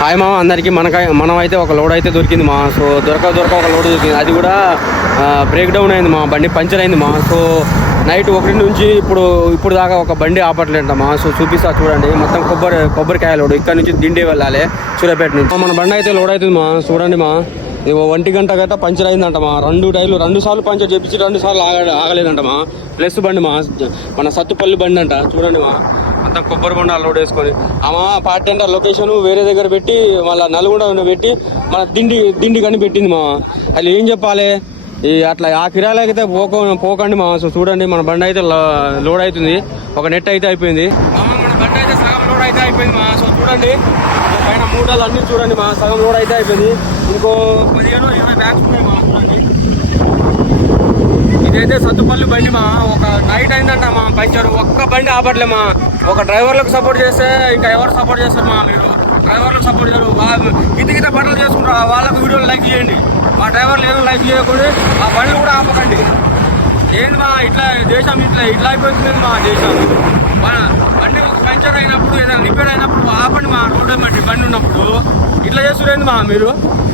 Hi మామ అందరికీ. మనం అయితే ఒక లోడ్ అయితే దొరికింది మా. సో దొరక ఒక లోడ్ దొరికింది. అది కూడా బ్రేక్ డౌన్ అయింది మా. బండి పంచర్ అయింది మా. సో నైట్ 1 నుంచి ఇప్పుడు దాకా ఒక బండి ఆపట్లేంట మా. సో చూపిస్తా చూడండి. మొత్తం కొబ్బరికాయ లోడ్. ఇక్కడ నుంచి దిండి వెళ్ళాలి సూర్యాపేట నుంచి. మన బండి అయితే లోడ్ అవుతుంది మా. చూడండి మా. 1 గంట గట్ట పంచర్ అయిందంట మా. 2 టైర్లు 2 సార్లు పంచర్ చేపించి 2 సార్లు ఆగలేదంట మా. ప్లస్ బండి మా, మన సత్తుపల్లి బండి అంట. చూడండి మా, మొత్తం కొబ్బరి బండి లోడ్ వేసుకొని ఆమె పార్టీ అంటే లొకేషన్ వేరే దగ్గర పెట్టి మళ్ళీ నల్గొండ పెట్టి మన దిండి కానీ పెట్టింది మా. అది ఏం చెప్పాలి, అట్లా ఆ కిరాయిలకైతే పోకండి మా. సో చూడండి మన బండి అయితే లోడ్ అవుతుంది. ఒక నెట్ అయితే అయిపోయింది. మన బండి అయితే సగం లోడ్ అయితే అయిపోయింది మా. సో చూడండి పైన మూటలు అన్ని చూడండి మా. సగం లోడ్ అయితే అయిపోయింది. ఇంకో 15-20 బ్యాగ్స్ ఉన్నాయి మా. చూడండి ఇదైతే సత్తుపల్లి బండి మా. ఒక నైట్ అయిందంట మా పంచర్. ఒక్క బండి ఆపట్లే మా. ఒక డ్రైవర్లకు సపోర్ట్ చేస్తే ఇంకా ఎవరు సపోర్ట్ చేస్తారు మా. మీరు డ్రైవర్లకు సపోర్ట్ చేయరు, గిత బట్టలు చేసుకుంటారు. వాళ్ళకి వీడియోలు లైక్ చేయండి. మా డ్రైవర్లు ఏదో లైక్ చేయకుండా ఆ బండ్లు కూడా ఆపకండి. ఏంది మా ఇట్లా దేశం ఇట్లా అయిపోతుంది మా దేశం. బండి ఒక పంచర్ అయినప్పుడు ఏదైనా రిపేర్ అయినప్పుడు ఆపండి మా. రోడ్డు బట్టి బండి ఉన్నప్పుడు ఇట్లా చేస్తురేంది మా. మీరు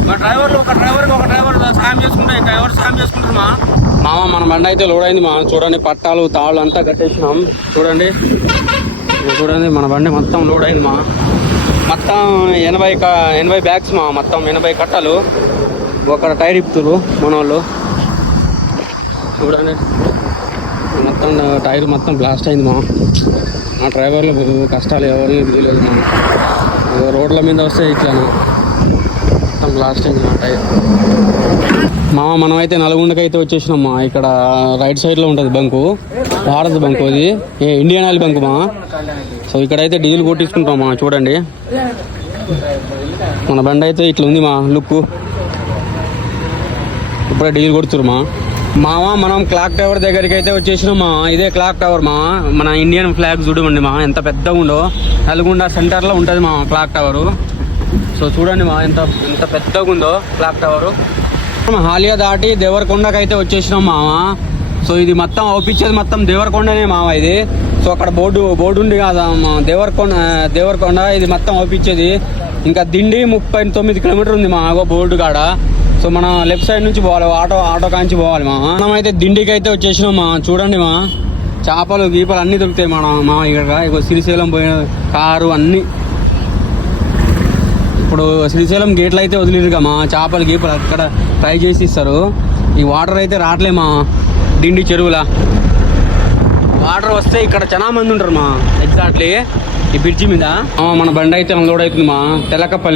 మా డ్రైవర్లు ఒక డ్రైవర్ సాయం చేసుకుంటే ఇంకా ఎవరు సాయం చేసుకుంటారు మా. మన బండి అయితే లోడ్ అయింది మా. చూడండి పట్టాలు తాళ్ళు అంతా కట్టేసినాం. చూడండి మన బండి మొత్తం లోడ్ అయింది మా. మొత్తం 80 బ్యాగ్స్ మా. మొత్తం 80 కట్టలు. ఒక టైర్ ఇప్పుతురు మన వాళ్ళు. చూడండి మొత్తం టైర్ మొత్తం బ్లాస్ట్ అయింది మా. మా డ్రైవర్లు కష్టాలు ఎవరిని తెలియదు మా. రోడ్ల మీద వస్తే ఇట్లా మొత్తం బ్లాస్ట్ అయింది మా టైర్. మనం అయితే నల్గొండకి అయితే వచ్చేసినాం మా. ఇక్కడ రైట్ సైడ్లో ఉంటుంది బంకు, భారత్ బంకు. అది ఇండియన్ ఆయిల్ బంకు మా. సో ఇక్కడైతే డీజిల్ కొట్టించుకుంటాం మా. చూడండి మన బండి అయితే ఇట్లా ఉంది మా లుక్. ఇప్పుడే డీజిల్ కొడుతురు మా. మనం క్లాక్ టవర్ దగ్గరికి అయితే వచ్చేసినాం మా. ఇదే క్లాక్ టవర్ మా. మన ఇండియన్ ఫ్లాగ్ చూడమండి మా, ఎంత పెద్దగా ఉందో. నల్గొండ సెంటర్లో ఉంటుంది మా క్లాక్ టవరు. సో చూడండి మా, ఎంత పెద్దగా ఉందో క్లాక్ టవరు. హాలియా దాటి దేవరకొండకి అయితే వచ్చేసినాం మామ. సో ఇది మొత్తం అవుపించేది మొత్తం దేవరకొండనే మామ ఇది. సో అక్కడ బోర్డు ఉంది కదా దేవరకొండ ఇది మొత్తం అవుపించేది. ఇంకా దిండి 39 కిలోమీటర్ ఉంది మా బోర్డు కాడ. సో మనం లెఫ్ట్ సైడ్ నుంచి పోవాలి, ఆటో కాంచి పోవాలి మా. మనం అయితే దిండికి అయితే వచ్చేసినాం మా. చూడండి మా, చేపలు గీపలు అన్నీ దొరుకుతాయి మా ఇక్కడ. శ్రీశైలం పోయిన కారు అన్నీ. ఇప్పుడు శ్రీశైలం గేట్లు అయితే వదిలేరుగా మా. చేపలు గీపలు అక్కడ ట్రై చేసి ఇస్తారు. ఈ వాటర్ అయితే రావట్లే మా. దిండి చెరువులా వాటర్ వస్తే ఇక్కడ చాలా మంది ఉంటారు మా. ఎగ్జాక్ట్లీ ఈ బ్రిడ్జి మీద మన బండి అయితే అన్లోడ్ అవుతుంది మా. తెలకపల్లి.